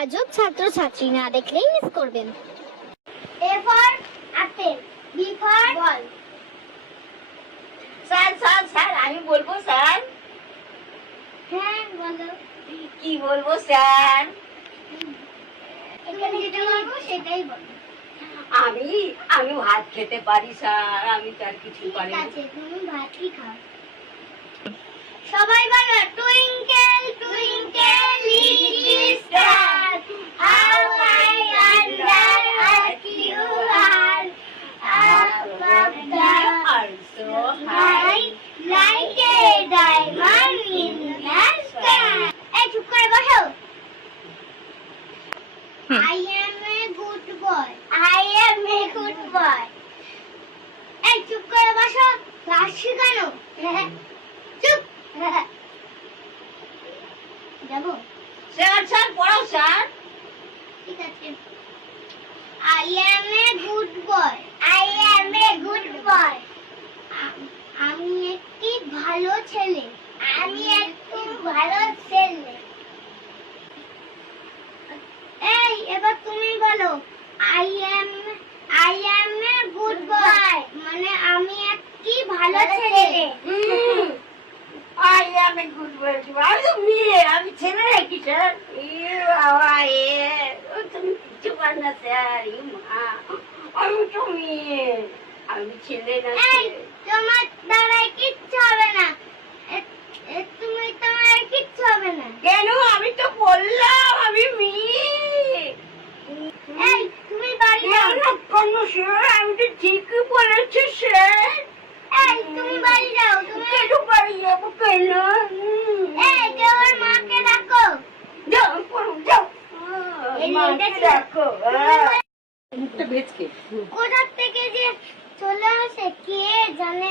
আজব ছাত্রছাত্রী না দেখলেই মিস করবেন for apple. B for ball. Sir sir sir আমি বলব স্যার হ্যাঁ বলো কি বলব স্যার এখানে যেটা বলব সেটাই বলো আমি আমি ভাত খেতে পারি স্যার আমি তো আর কিছু পারি না। তুমি ভাতই খাও সবাই বলো boy. I am a good boy. এই চুপ করে বসো। ক্লাস শেখানো চুপ। যাব? স্যার স্যার পড়াও স্যার। ঠিক আছে। I am a good boy. I am a good boy. আ- আমি একটি ভালো ছেলে। আমি একটি ভালো ছেলে। এই এবার তুমি বলো। I am I am a good boy মানে আমি একটি ভালো ছেলে। I am a good boy আমি তো মেয়ে আমি ছেলে নাকি স্যার এ বাবা এ তুমি কিছু পার না স্যার আমি তো মেয়ে আমি ছেলে না এই তোমার দ্বারা কিচ্ছু হবে না এ- এ- তুমি তোমার কিচ্ছু হবে না কেন আমি তো বললাম আমি মেয়ে এই তুমি বাড়ি কেন আমি তো ঠিকই বলেছি সে। এই তুমি বাড়ি যাও তুমি বাড়ি যাব কেন? মাকে ডাকো। যাও যাও। মাকে ডাকো, হ্যাঁ। মুখটা ভেজকে। কোথা থেকে যে চলে আসে কে জানে?